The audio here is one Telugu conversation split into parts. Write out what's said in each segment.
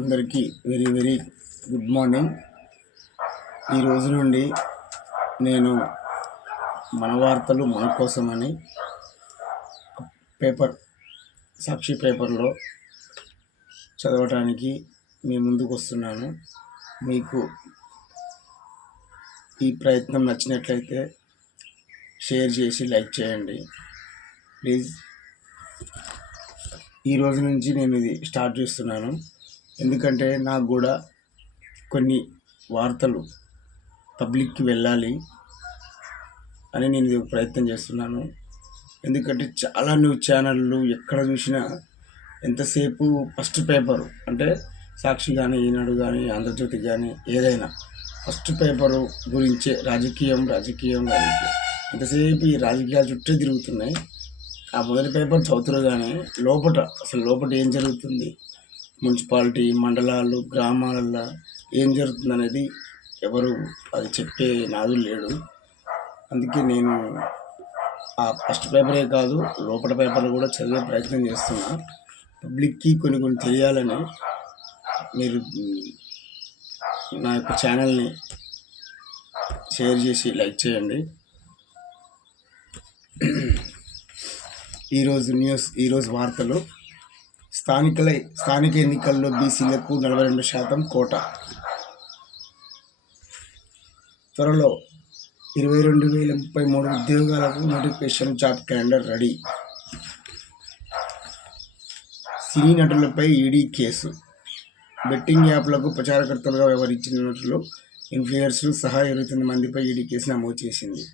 అందరికీ వెరీ వెరీ గుడ్ మార్నింగ్. ఈ రోజు నుండి నేను మన వార్తలు మన కోసమని పేపర్ సాక్షి పేపర్లో చదవటానికి మీ ముందుకు వస్తున్నాను. మీకు ఈ ప్రయత్నం నచ్చినట్లయితే షేర్ చేసి లైక్ చేయండి. ప్లీజ్. ఈ రోజు నుంచి నేను ఇది స్టార్ట్ చేస్తున్నాను. ఎందుకంటే నాకు కూడా కొన్ని వార్తలు పబ్లిక్కి వెళ్ళాలి అని నేను ప్రయత్నం చేస్తున్నాను. ఎందుకంటే చాలా న్యూస్ ఛానళ్ళు ఎక్కడ చూసినా ఎంతసేపు ఫస్ట్ పేపరు అంటే సాక్షి కానీ ఈనాడు కానీ ఆంధ్రజ్యోతి కానీ ఏదైనా ఫస్ట్ పేపరు గురించే రాజకీయం రాజకీయం రాజకీయం. ఎంతసేపు ఈ రాజకీయాలు చుట్టే తిరుగుతున్నాయి. ఆ మొదటి పేపర్ చదువుతారు కానీ లోపట అసలు లోపట ఏం జరుగుతుంది? మున్సిపాలిటీ మండలాలు గ్రామాలల్లో ఏం జరుగుతుందనేది ఎవరు అది చెప్పే నాదు లేడు. అందుకే నేను ఆ ఫస్ట్ పేపరే కాదు లోపల పేపర్లు కూడా చదివే ప్రయత్నం చేస్తున్నా. పబ్లిక్కి కొన్ని కొన్ని తెలియాలని మీరు నా యొక్క ఛానల్ని షేర్ చేసి లైక్ చేయండి. ఈరోజు న్యూస్ ఈరోజు వార్తలు స్థానికల స్థానిక ఎన్నికల్లో బీసీలకు నలభై రెండు శాతం కోట. త్వరలో ఇరవై రెండు వేల ముప్పై మూడు ఉద్యోగాలకు notification job calendar ready. Cine నటులపై ED case. Betting యాప్లకు ప్రచారకర్తలుగా వ్యవహరించిన నటులు ఇన్ఫ్లుయర్స్లు సహా ఇరవై తొమ్మిది మందిపై ఈడీ కేసు నమోదు చేసింది.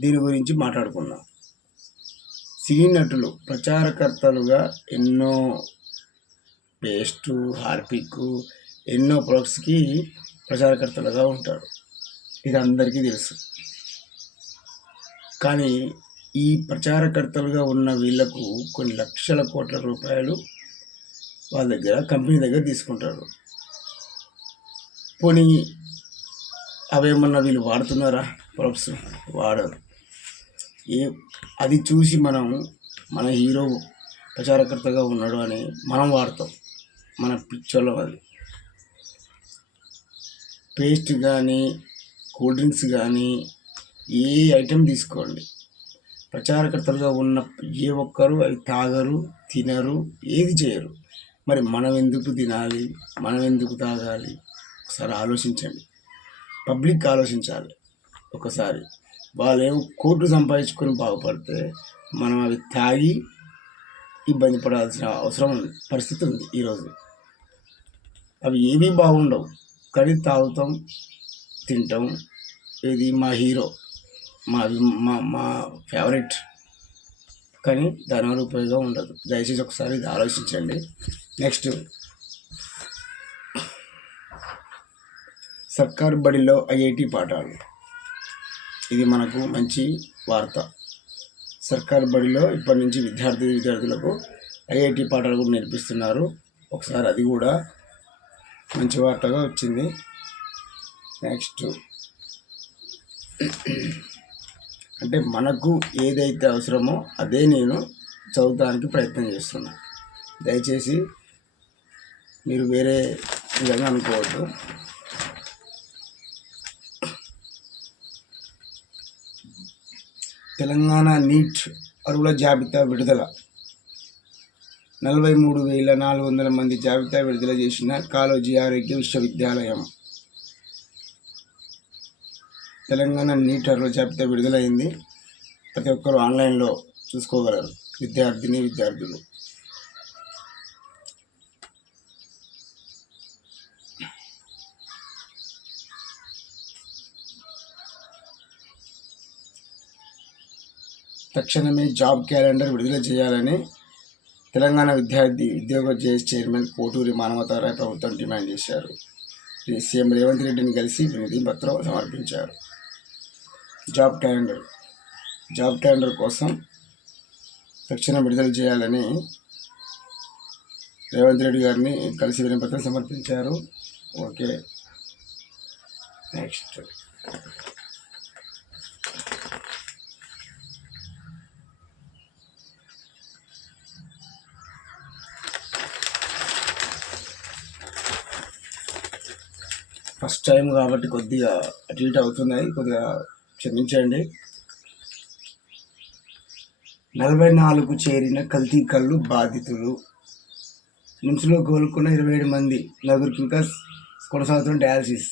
దీని గురించి మాట్లాడుకుందాం. సినీ నటులు ప్రచారకర్తలుగా ఎన్నో పేస్టు హార్పిక్ ఎన్నో ప్రొడక్ట్స్కి ప్రచారకర్తలుగా ఉంటారు. ఇది అందరికీ తెలుసు. కానీ ఈ ప్రచారకర్తలుగా ఉన్న వీళ్ళకు కొన్ని లక్షల కోట్ల రూపాయలు వాళ్ళ దగ్గర కంపెనీ దగ్గర తీసుకుంటారు. పోనీ అవేమన్నా వీళ్ళు వాడుతున్నారా ప్రొడక్ట్స్? వాడరు. ఏ అది చూసి మనం మన హీరో ప్రచారకర్తగా ఉన్నాడు అని మనం వాడతాం. మన పిక్చర్లో అది. పేస్ట్ కానీ కూల్ డ్రింక్స్ కానీ ఏ ఐటెం తీసుకోండి. ప్రచారకర్తలుగా ఉన్న ఏ ఒక్కరు అవి తాగరు తినరు ఏది చేయరు. మరి మనం ఎందుకు తినాలి మనం ఎందుకు తాగాలి? ఒకసారి ఆలోచించండి. పబ్లిక్ ఆలోచించాలి. ఒకసారి. వాళ్ళేమో కోట్లు సంపాదించుకొని బాగుపడితే మనం అవి తాగి ఇబ్బంది పడాల్సిన అవసరం ఉంది పరిస్థితి ఉంది ఈరోజు అవి ఏమీ బాగుండవు కానీ తాగుతాం తింటాం. ఇది మా హీరో మా మా మా ఫేవరెట్. కానీ దానివల్ల ఉపయోగం ఉండదు. దయచేసి ఒకసారి ఇది ఆలోచించండి. నెక్స్ట్. సర్కార్ బడిలో ఐఐటి పాఠాలు. ఇది మనకు మంచి వార్త. సర్కార్ బడిలో ఇప్పటి నుంచి విద్యార్థి విద్యార్థులకు ఐఐటి పాఠాలు కూడా నేర్పిస్తున్నారు. ఒకసారి అది కూడా మంచి వార్తగా వచ్చింది. నెక్స్ట్. అంటే మనకు ఏదైతే అవసరమో అదే నేను చదవడానికి ప్రయత్నం చేస్తున్నా. దయచేసి మీరు వేరే విధంగా అనుకోవద్దు. తెలంగాణ నీట్ అరువుల జాబితా విడుదల. నలభై మూడు వేల నాలుగు వందల మంది జాబితా విడుదల చేసిన కాలోజీ ఆరోగ్య విశ్వవిద్యాలయం. తెలంగాణ నీట్ అరువుల జాబితా విడుదలైంది. ప్రతి ఒక్కరు ఆన్లైన్లో చూసుకోగలరు. విద్యార్థిని విద్యార్థులు. తక్షణమే జాబ్ క్యాలెండర్ విడుదల చేయాలని తెలంగాణ విద్యార్థి ఉద్యోగ జేఎస్ చైర్మన్ కోటూరి మానవతారాయ్ ప్రభుత్వం డిమాండ్ చేశారు. సీఎం రేవంత్ రెడ్డిని కలిసి వినతి పత్రం సమర్పించారు. జాబ్ క్యాలెండర్ జాబ్ క్యాలెండర్ కోసం తక్షణం విడుదల చేయాలని రేవంత్ రెడ్డి గారిని కలిసి వినపత్రం సమర్పించారు. ఓకే. నెక్స్ట్. ఫస్ట్ టైం కాబట్టి కొద్దిగా అటు ఇటు అవుతున్నాయి కొద్దిగా క్షమించండి. నలభై నాలుగు చేరిన కల్తీ కళ్ళు బాధితులు. నిమ్స్లో కోలుకున్న ఇరవై ఏడు మంది నలుగురికి ఇంకా కొనసాగుతున్న డయాలసిస్.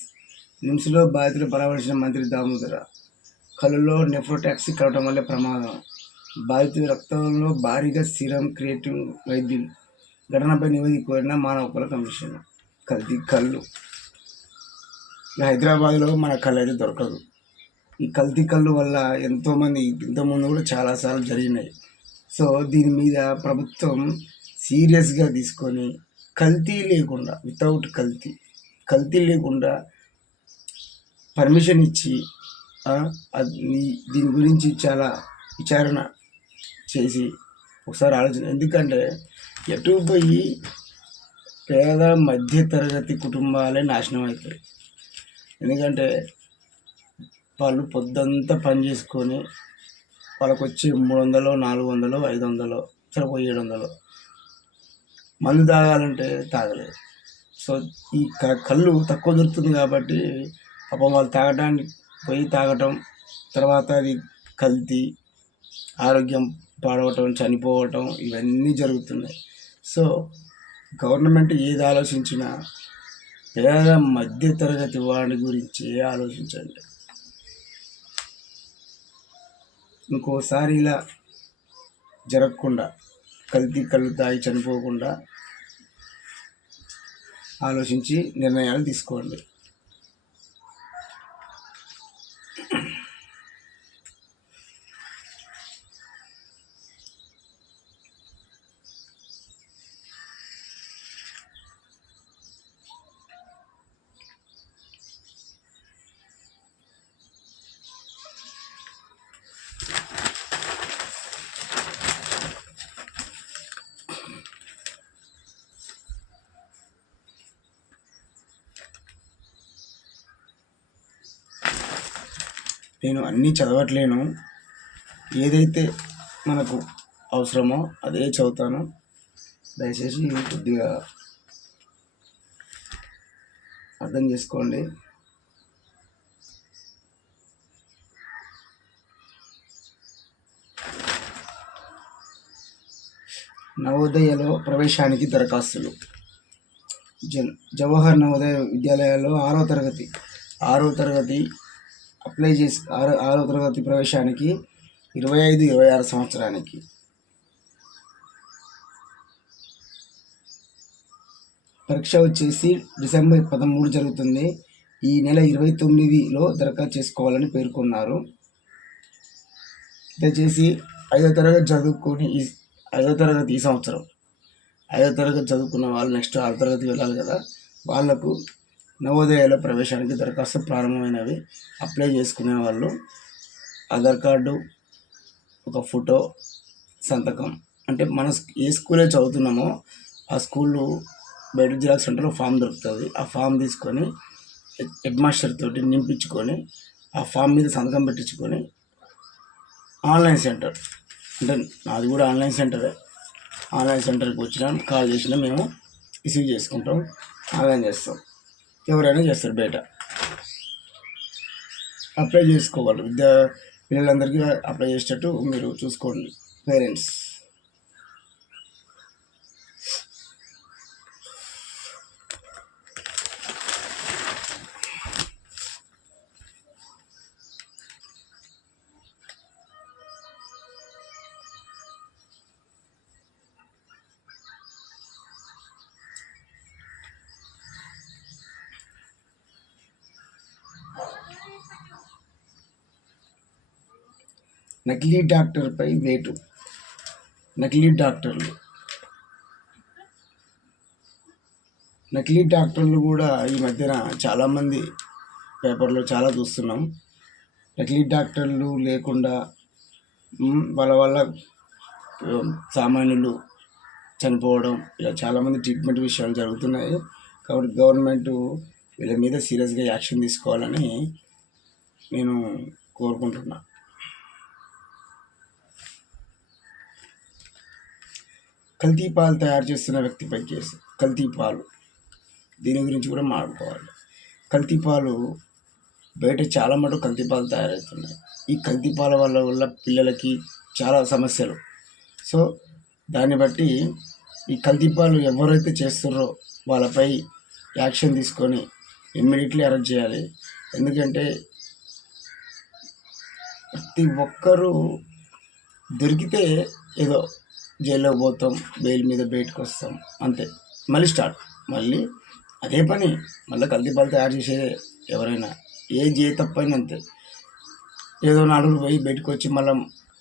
నిమ్స్లో బాధితులు పరామర్శించిన మంత్రి దామోదర. కళ్ళులో నెఫ్రోటాక్సీ కలవటం వల్ల ప్రమాదం. బాధితుల రక్తంలో భారీగా సిరం క్రియేటివ్ వైద్యం ఘటనపై నివేదిక కోరిన మానవ హక్కుల కమిషన్ కల్తీ కళ్ళు. హైదరాబాద్లో మన కళ్ళు అయితే దొరకదు. ఈ కల్తీ కళ్ళు వల్ల ఎంతోమంది ఇంతకుముందు కూడా చాలాసార్లు జరిగినాయి. సో దీని మీద ప్రభుత్వం సీరియస్గా తీసుకొని కల్తీ లేకుండా వితౌట్ కల్తీ కల్తీ లేకుండా పర్మిషన్ ఇచ్చి అది దీని గురించి చాలా విచారణ చేసి ఒకసారి ఆలోచన. ఎందుకంటే ఎటు పోయి పేద మధ్య తరగతి కుటుంబాలే నాశనం అవుతాయి ఎందుకంటే వాళ్ళు పొద్దంతా పని చేసుకొని వాళ్ళకి వచ్చి మూడు వందలు నాలుగు వందలు ఐదు వందలు సరిపోయి ఏడు వందలు మందు తాగాలంటే తాగలేదు. సో ఈ క- కళ్ళు తక్కువ దొరుకుతుంది కాబట్టి పాపం వాళ్ళు తాగడానికి పోయి తాగటం తర్వాత అది కల్తీ ఆరోగ్యం పాడవటం చనిపోవటం ఇవన్నీ జరుగుతున్నాయి. సో గవర్నమెంట్ ఏది ఆలోచించినా పేద మధ్య తరగతి వాడి గురించి ఆలోచించండి. ఇంకోసారి ఇలా జరగకుండా కల్తీ కళ్ళు తాగి చనిపోకుండా ఆలోచించి నిర్ణయాలు తీసుకోండి. నేను అన్నీ చదవట్లేను. ఏదైతే మనకు అవసరమో అదే చదువుతాను. దయచేసి కొద్దిగా అర్థం చేసుకోండి. నవోదయలో ప్రవేశానికి దరఖాస్తులు. జన్ జవహర్ నవోదయ విద్యాలయాల్లో ఆరో తరగతి ఆరో తరగతి అప్లై చేసి ఆరో ఆరో తరగతి ప్రవేశానికి ఇరవై ఐదు ఇరవై ఆరు సంవత్సరానికి. పరీక్ష వచ్చేసి డిసెంబర్ పదమూడు జరుగుతుంది. ఈ నెల ఇరవై తొమ్మిదిలో దరఖాస్తు చేసుకోవాలని పేర్కొన్నారు. దయచేసి ఐదో తరగతి చదువుకొని ఈ ఐదో తరగతి ఈ సంవత్సరం. ఐదో తరగతి చదువుకున్న వాళ్ళు నెక్స్ట్ ఆరో తరగతి వెళ్ళాలి కదా. వాళ్ళకు నవోదయాల ప్రవేశానికి దరఖాస్తు ప్రారంభమైనవి. అప్లై చేసుకునే వాళ్ళు ఆధార్ కార్డు ఒక ఫోటో సంతకం. అంటే మన ఏ స్కూల్లో చదువుతున్నామో ఆ స్కూల్లో బయట జిరాక్స్ సెంటర్లో ఫామ్ దొరుకుతుంది. ఆ ఫామ్ తీసుకొని హెడ్- మాస్టర్ తోటి నింపించుకొని ఆ ఫామ్ మీద సంతకం పెట్టించుకొని ఆన్లైన్ సెంటర్. అంటే నాది కూడా ఆన్లైన్ సెంటరే. ఆన్లైన్ సెంటర్కి వచ్చినా కాల్ చేసినా మేము రిసీవ్ చేసుకుంటాం ఆన్లైన్ చేస్తాం. ఎవరైనా చేస్తారు బయట. అప్లై చేసుకోవాలి. విద్యా పిల్లలందరికీ అప్లై చేసేటట్టు మీరు చూసుకోండి. పేరెంట్స్ నకిలీ డాక్టర్పై వేటు. నకిలీ డాక్టర్లు. నకిలీ డాక్టర్లు కూడా ఈ మధ్యన చాలామంది పేపర్లో చాలా చూస్తున్నాం. నకిలీ డాక్టర్లు లేకుండా వాళ్ళ వల్ల సామాన్యులు చనిపోవడం ఇలా చాలామంది ట్రీట్మెంట్ విషయాలు జరుగుతున్నాయి. కాబట్టి గవర్నమెంట్ వీళ్ళ మీద సీరియస్గా యాక్షన్ తీసుకోవాలని నేను కోరుకుంటున్నాను కల్తీ పాలు తయారు చేస్తున్న వ్యక్తిపై కేసు. కల్తీ పాలు దీని గురించి కూడా మాట్లాడుకోవాలి. కల్తీ పాలు బయట చాలా మటుకు కల్తీ పాలు తయారవుతున్నాయి. ఈ కల్తీ పాల వల్ల వల్ల పిల్లలకి చాలా సమస్యలు. సో దాన్ని బట్టి ఈ కల్తీ పాలు ఎవరైతే చేస్తున్నారో వాళ్ళపై యాక్షన్ తీసుకొని ఇమ్మీడియట్లీ అరెస్ట్ చేయాలి. ఎందుకంటే ప్రతి ఒక్కరూ దొరికితే ఏదో జైల్లో పోతాం బెయిల్ మీద బయటకు వస్తాం అంతే. మళ్ళీ స్టార్ట్. మళ్ళీ అదే పని మళ్ళీ కల్తీ పాలు తయారు చేసేదే ఎవరైనా. ఏ ఏ తప్పైనా అంతే. ఏదో నాలుగు పోయి బయటకు వచ్చి మళ్ళీ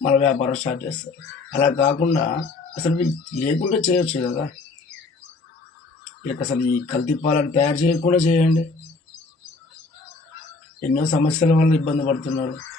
మళ్ళీ వ్యాపారం స్టార్ట్ చేస్తారు. అలా కాకుండా అసలు లేకుండా చేయొచ్చు కదా. వీళ్ళకి అసలు ఈ కల్తీ పాలను తయారు చేయకుండా చేయండి. ఎన్నో సమస్యల వల్ల ఇబ్బంది పడుతున్నారు.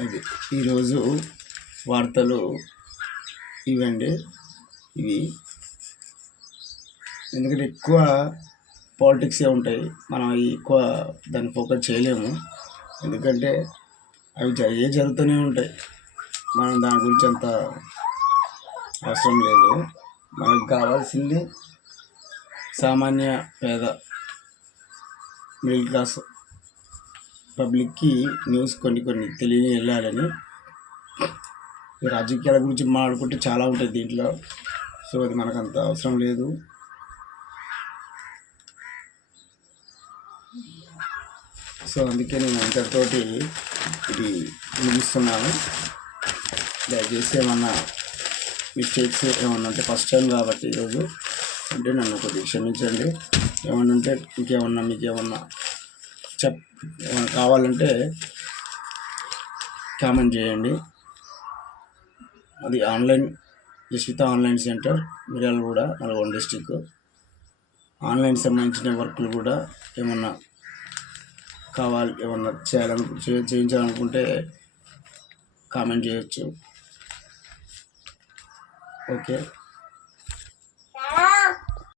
ఇది. ఈరోజు వార్తలు ఇవండి ఇవి. ఎందుకంటే ఎక్కువ పాలిటిక్సే ఉంటాయి. మనం ఎక్కువ దాన్ని ఫోకస్ చేయలేము. ఎందుకంటే అవి జరిగే జరుగుతూనే ఉంటాయి. మనం దాని గురించి అంత అవసరం లేదు. మనకు కావాల్సింది సామాన్య పేద మిడిల్ క్లాస్ పబ్లిక్కి న్యూస్ కొన్ని కొన్ని తెలియని వెళ్ళాలని రాజకీయాల గురించి మాట్లాడుకుంటే చాలా ఉంటుంది దీంట్లో. సో అది మనకు అంత అవసరం లేదు. సో అందుకే నేను ఇంతటితోటి ఇది ముగిస్తున్నాను. దయచేసి ఏమన్నా మిస్టేక్స్ ఏమన్నా ఉంటే ఫస్ట్ టైం కాబట్టి ఈరోజు అంటే నన్ను కొద్దిగా క్షమించండి. ఏమన్నా ఉంటే ఇంకేమన్నా మీకు ఏమన్నా చెప్ ఏమైనా కావాలంటే కామెంట్ చేయండి. అది online Jaswitha online centre Miryalaguda Nalgonda district online సంబంధించిన వర్క్లు కూడా ఏమన్నా కావాలి ఏమన్నా చేయాలను చేయించాలనుకుంటే కామెంట్ చేయొచ్చు. ఓకే.